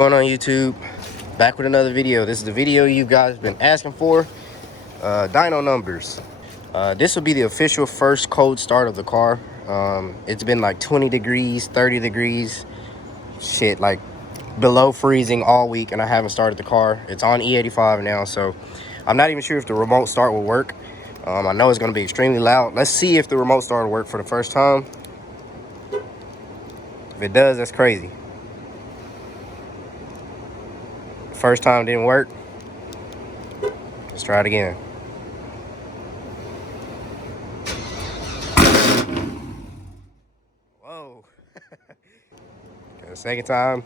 Going on YouTube, back with another video. This is the video you guys been asking for. Dyno numbers. This will be the official first cold start of the car. It's been like 20 degrees, 30 degrees, shit, like below freezing all week, and I haven't started the car. It's on E85 now, so I'm not even sure if the remote start will work. I know it's going to be extremely loud. Let's see if the remote start will work for the first time. If it does, that's crazy. First time didn't work. Let's try it again. Whoa. Okay, the second time.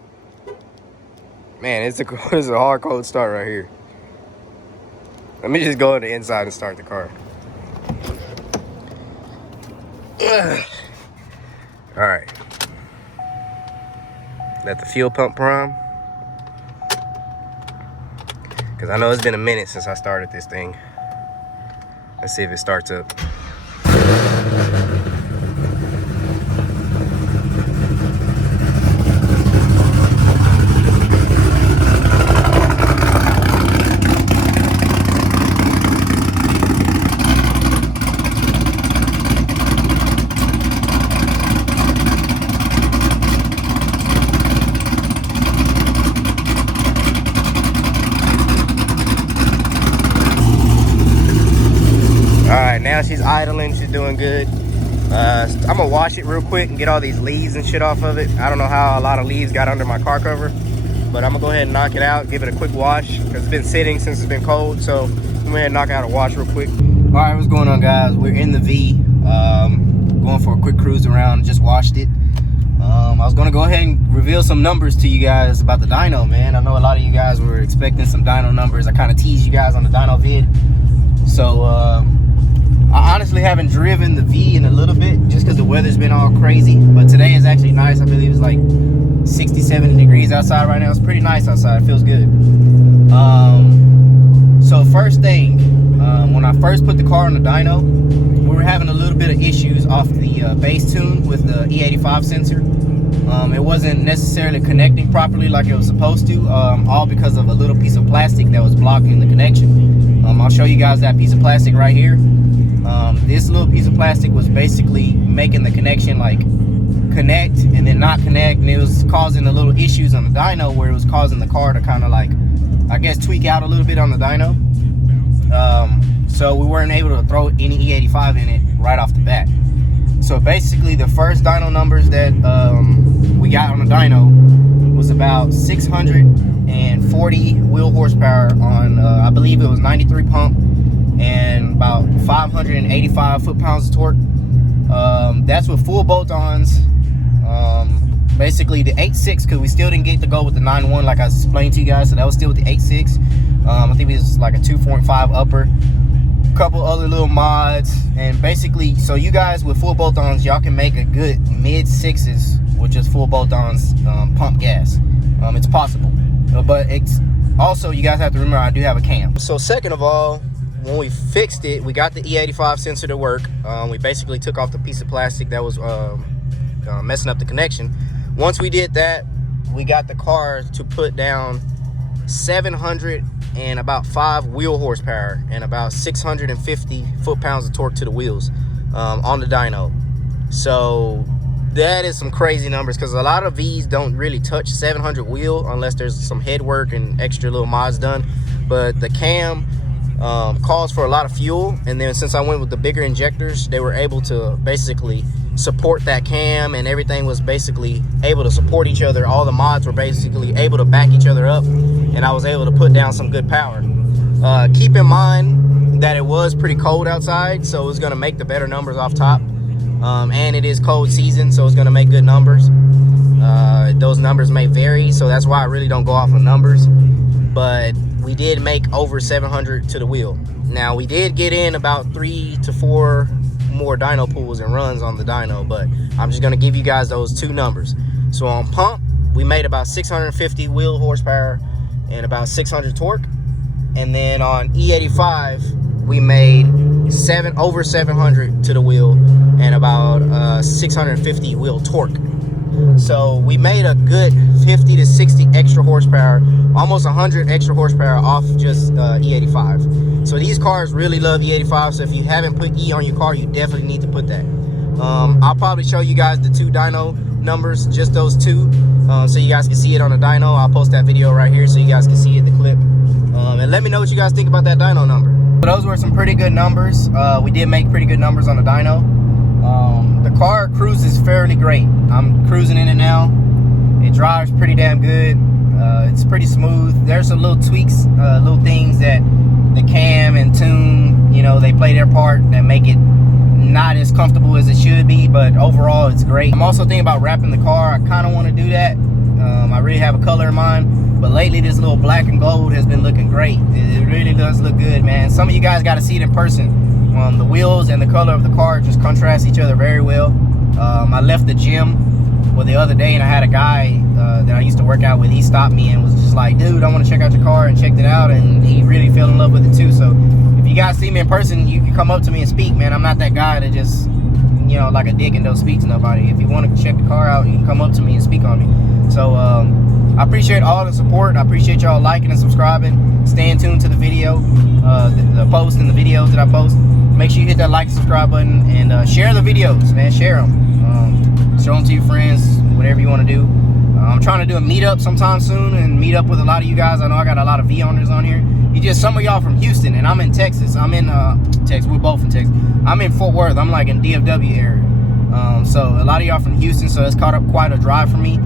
Man, it's a hard cold start right here. Let me just go on the inside and start the car. All right. Let the fuel pump prime. Because I know it's been a minute since I started this thing. Let's see if it starts up. Alright, now she's idling, she's doing good. I'm gonna wash it real quick and get all these leaves and shit off of it. I don't know how a lot of leaves got under my car cover, but I'm gonna go ahead and knock it out, give it a quick wash, because it's been sitting since it's been cold. So I'm gonna go ahead and knock out a wash real quick. Alright, what's going on, guys? We're in the V, going for a quick cruise around, just washed it. I was gonna go ahead and reveal some numbers to you guys about the dyno, man. I know a lot of you guys were expecting some dyno numbers. I kind of teased you guys on the dyno vid. So I honestly haven't driven the V in a little bit just because the weather's been all crazy, but today is actually nice. I believe it's like 60, 70 degrees outside right now. It's pretty nice outside. It feels good. So first thing, when I first put the car on the dyno, we were having a little bit of issues off the base tune with the E85 sensor. It wasn't necessarily connecting properly like it was supposed to, all because of a little piece of plastic that was blocking the connection. I'll show you guys that piece of plastic right here. This little piece of plastic was basically making the connection like connect and then not connect, and it was causing a little issues on the dyno where it was causing the car to kind of like, I guess, tweak out a little bit on the dyno. So we weren't able to throw any E85 in it right off the bat. So basically the first dyno numbers that we got on the dyno was about 640 wheel horsepower on I believe it was 93 pump and about 585 foot-pounds of torque. That's with full bolt-ons. Basically the 8.6, because we still didn't get to go with the 9.1 like I explained to you guys, so that was still with the 8.6. I think it was like a 2.5 upper, couple other little mods, and basically, so you guys with full bolt-ons, y'all can make a good mid-6s with just full bolt-ons, pump gas. It's possible, but it's also, you guys have to remember, I do have a cam. So second of all, when we fixed it, we got the E85 sensor to work. We basically took off the piece of plastic that was messing up the connection. Once we did that, we got the car to put down 705 wheel horsepower and about 650 foot-pounds of torque to the wheels on the dyno. So that is some crazy numbers, because a lot of V's don't really touch 700 wheel unless there's some head work and extra little mods done. But the cam calls for a lot of fuel, and then since I went with the bigger injectors, they were able to basically support that cam, and everything was basically able to support each other. All the mods were basically able to back each other up, and I was able to put down some good power. Keep in mind that it was pretty cold outside, so it's going to make the better numbers off top, and it is cold season, so it's going to make good numbers. Those numbers may vary, so that's why I really don't go off of numbers, but we did make over 700 to the wheel. Now we did get in about 3 to 4 more dyno pulls and runs on the dyno, but I'm just going to give you guys those two numbers. So on pump, we made about 650 wheel horsepower and about 600 torque, and then on E85 we made over 700 to the wheel and about 650 wheel torque. So we made a good 50 to 60 extra horsepower, almost 100 extra horsepower off just E85. So these cars really love E85. So if you haven't put E on your car, you definitely need to put that. I'll probably show you guys the two dyno numbers, just those two, so you guys can see it on the dyno. I'll post that video right here so you guys can see it, the clip. And let me know what you guys think about that dyno number. So those were some pretty good numbers. We did make pretty good numbers on the dyno. The car cruises fairly great. I'm cruising in it now. It drives pretty damn good. It's pretty smooth. There's some little tweaks, little things that the cam and tune, you know, they play their part that make it not as comfortable as it should be, but overall it's great. I'm also thinking about wrapping the car. I kind of want to do that. I really have a color in mind, but lately this little black and gold has been looking great. It really does look good, man. Some of you guys got to see it in person. The wheels and the color of the car just contrast each other very well. I left the gym the other day and I had a guy that I used to work out with. He stopped me and was just like, dude, I want to check out your car, and checked it out, and he really fell in love with it too. So if you guys see me in person, you can come up to me and speak, man. I'm not that guy that just, you know, like a dick and don't speak to nobody. If you want to check the car out, you can come up to me and speak on me. So I appreciate all the support. I appreciate y'all liking and subscribing, staying tuned to the video, the post and the videos that I post. Make sure you hit that like and subscribe button, and share the videos, man. Share them. Show them to your friends, whatever you want to do. I'm trying to do a meetup sometime soon and meet up with a lot of you guys. I know I got a lot of V owners on here. Some of y'all from Houston, and I'm in Texas. I'm in Texas. We're both in Texas. I'm in Fort Worth. I'm like in DFW area. So a lot of y'all from Houston, so that's caught up quite a drive for me.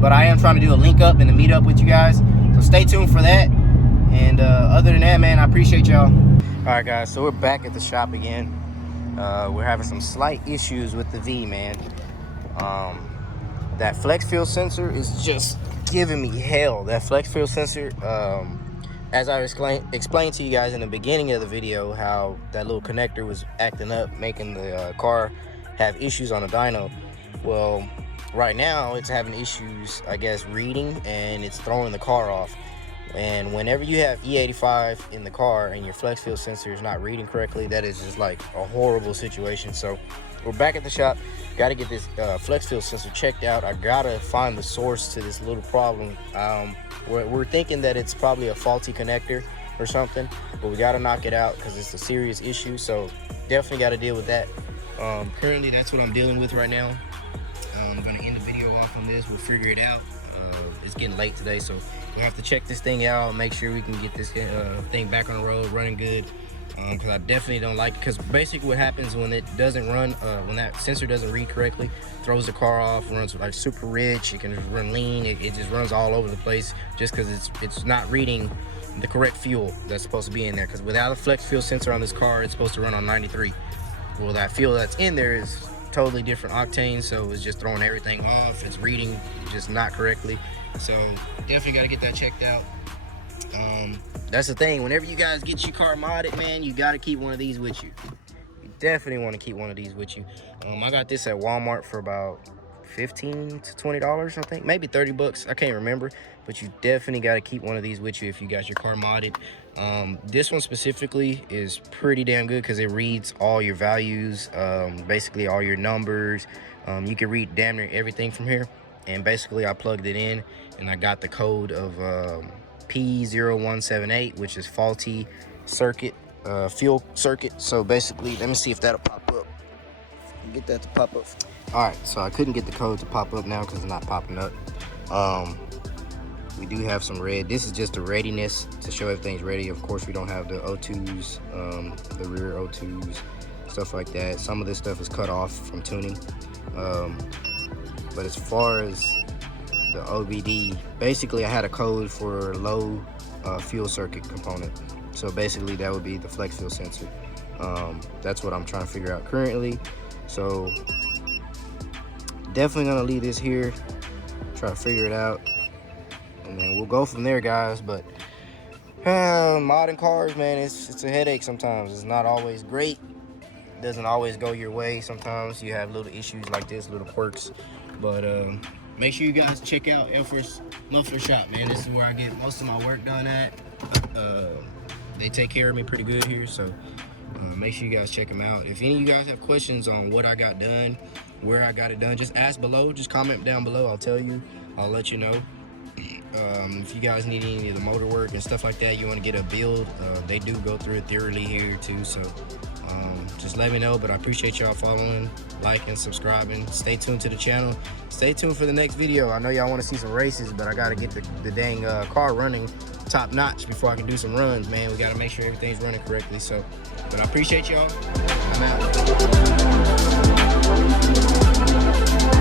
But I am trying to do a link up and a meet up with you guys. So stay tuned for that. And other than that, man, I appreciate y'all. All right, guys. So we're back at the shop again. We're having some slight issues with the V, man. That flex fuel sensor is just giving me hell. That flex fuel sensor, as I explained to you guys in the beginning of the video, how that little connector was acting up, making the car have issues on the dyno. Well, right now it's having issues, I guess, reading, and it's throwing the car off. And whenever you have E85 in the car and your flex fuel sensor is not reading correctly, that is just like a horrible situation. So we're back at the shop. Got to get this flex fuel sensor checked out. I gotta find the source to this little problem. We're thinking that it's probably a faulty connector or something, but we got to knock it out because it's a serious issue. So definitely got to deal with that. Currently that's what I'm dealing with right now. I'm gonna end the video off on this. We'll figure it out. It's getting late today, so we have to check this thing out, make sure we can get this thing back on the road running good. Because I definitely don't like it, because basically what happens when it doesn't run, when that sensor doesn't read correctly, throws the car off, runs like super rich, it can just run lean, it just runs all over the place just because it's not reading the correct fuel that's supposed to be in there. Because without a flex fuel sensor on this car, it's supposed to run on 93. Well, that fuel that's in there is totally different octane, so it's just throwing everything off. It's reading just not correctly. So definitely got to get that checked out. That's the thing, whenever you guys get your car modded, man, you got to keep one of these with you. You definitely want to keep one of these with you. I got this at Walmart for about $15 to $20, I think, maybe 30 bucks, I can't remember, but you definitely got to keep one of these with you if you got your car modded. This one specifically is pretty damn good because it reads all your values, basically all your numbers. You can read damn near everything from here. And basically I plugged it in and I got the code of P0178, which is faulty circuit, fuel circuit. So basically, let me see if that'll pop up. Get that to pop up. All right, so I couldn't get the code to pop up now because it's not popping up. We do have some red. This is just the readiness to show everything's ready. Of course, we don't have the O2s, the rear O2s, stuff like that. Some of this stuff is cut off from tuning. But as far as the OBD, basically I had a code for low fuel circuit component. So basically that would be the flex fuel sensor. That's what I'm trying to figure out currently. So definitely gonna leave this here, try to figure it out, and then we'll go from there, guys. But modding cars, man, it's a headache sometimes. It's not always great. It doesn't always go your way. Sometimes you have little issues like this, little quirks. But make sure you guys check out Elfor's Muffler Shop, man. This is where I get most of my work done at. They take care of me pretty good here, so make sure you guys check them out. If any of you guys have questions on what I got done where I got it done, just ask below. Just comment down below. I'll tell you. I'll let you know. If you guys need any of the motor work and stuff like that, you want to get a build, they do go through it thoroughly here too. So just let me know. But I appreciate y'all following, liking, subscribing. Stay tuned to the channel. Stay tuned for the next video. I know y'all want to see some races, but I got to get the dang car running top notch before I can do some runs, man. We got to make sure everything's running correctly. So, but I appreciate y'all. I'm out.